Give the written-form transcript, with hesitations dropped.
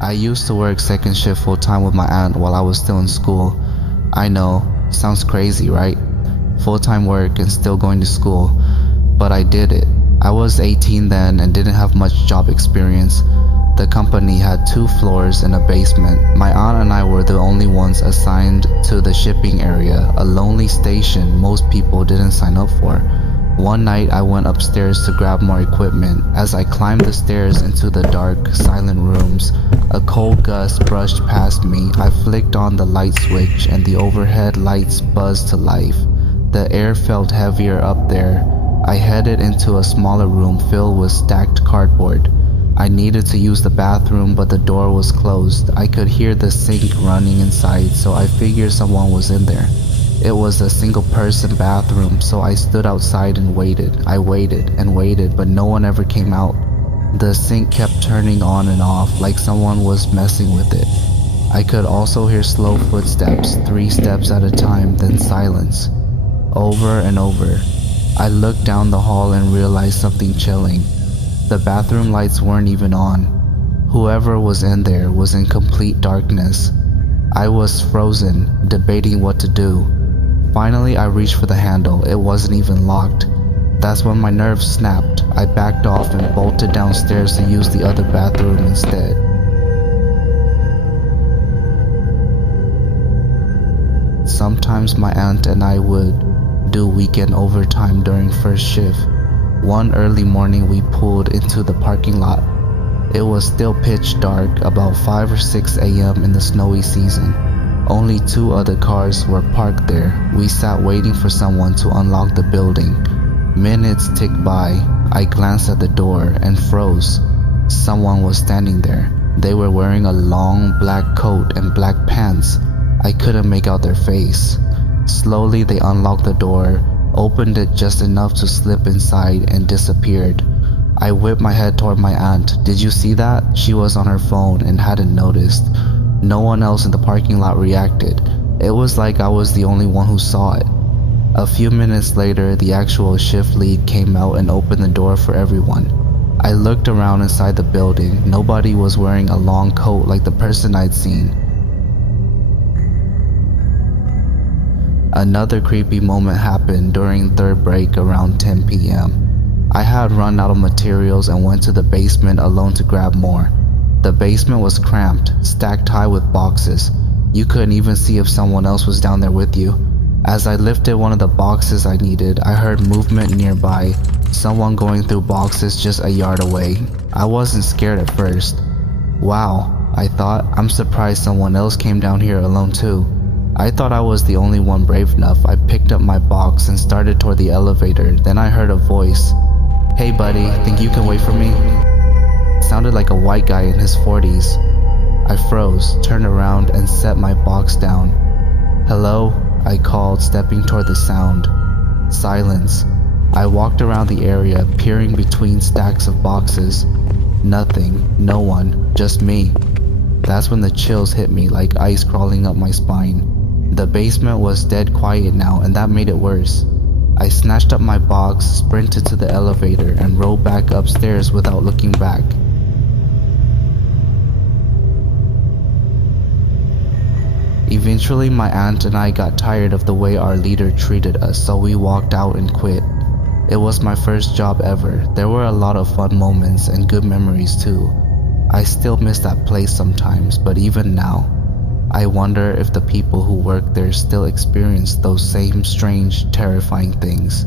I used to work second shift full time with my aunt while I was still in school. I know, sounds crazy, right? Full-time work and still going to school, but I did it. I was 18 then and didn't have much job experience. The company had 2 floors and a basement. My aunt and I were the only ones assigned to the shipping area, a lonely station most people didn't sign up for. One night I went upstairs to grab more equipment. As I climbed the stairs into the dark, silent rooms, a cold gust brushed past me. I flicked on the light switch and the overhead lights buzzed to life. The air felt heavier up there. I headed into a smaller room filled with stacked cardboard. I needed to use the bathroom, but the door was closed. I could hear the sink running inside, so I figured someone was in there. It was a single-person bathroom, so I stood outside and waited. I waited and waited, but no one ever came out. The sink kept turning on and off, like someone was messing with it. I could also hear slow footsteps, 3 steps at a time, then silence. Over and over. I looked down the hall and realized something chilling. The bathroom lights weren't even on. Whoever was in there was in complete darkness. I was frozen, debating what to do. Finally, I reached for the handle. It wasn't even locked. That's when my nerves snapped. I backed off and bolted downstairs to use the other bathroom instead. Sometimes my aunt and I would do weekend overtime during first shift. One early morning we pulled into the parking lot. It was still pitch dark, about 5 or 6 a.m. in the snowy season. Only 2 other cars were parked there. We sat waiting for someone to unlock the building. Minutes ticked by. I glanced at the door and froze. Someone was standing there. They were wearing a long black coat and black pants. I couldn't make out their face. Slowly they unlocked the door, opened it just enough to slip inside, and disappeared. I whipped my head toward my aunt. "Did you see that?" She was on her phone and hadn't noticed. No one else in the parking lot reacted. It was like I was the only one who saw it. A few minutes later, the actual shift lead came out and opened the door for everyone. I looked around inside the building. Nobody was wearing a long coat like the person I'd seen. Another creepy moment happened during third break around 10 p.m. I had run out of materials and went to the basement alone to grab more. The basement was cramped, stacked high with boxes. You couldn't even see if someone else was down there with you. As I lifted one of the boxes I needed, I heard movement nearby, someone going through boxes just a yard away. I wasn't scared at first. Wow, I thought, I'm surprised someone else came down here alone too. I thought I was the only one brave enough. I picked up my box and started toward the elevator. Then I heard a voice. "Hey buddy, think you can wait for me?" It sounded like a white guy in his 40s. I froze, turned around, and set my box down. "Hello?" I called, stepping toward the sound. Silence. I walked around the area, peering between stacks of boxes. Nothing, no one, just me. That's when the chills hit me like ice crawling up my spine. The basement was dead quiet now, and that made it worse. I snatched up my box, sprinted to the elevator, and rode back upstairs without looking back. Eventually, my aunt and I got tired of the way our leader treated us, so we walked out and quit. It was my first job ever. There were a lot of fun moments and good memories too. I still miss that place sometimes, but even now, I wonder if the people who work there still experience those same strange, terrifying things.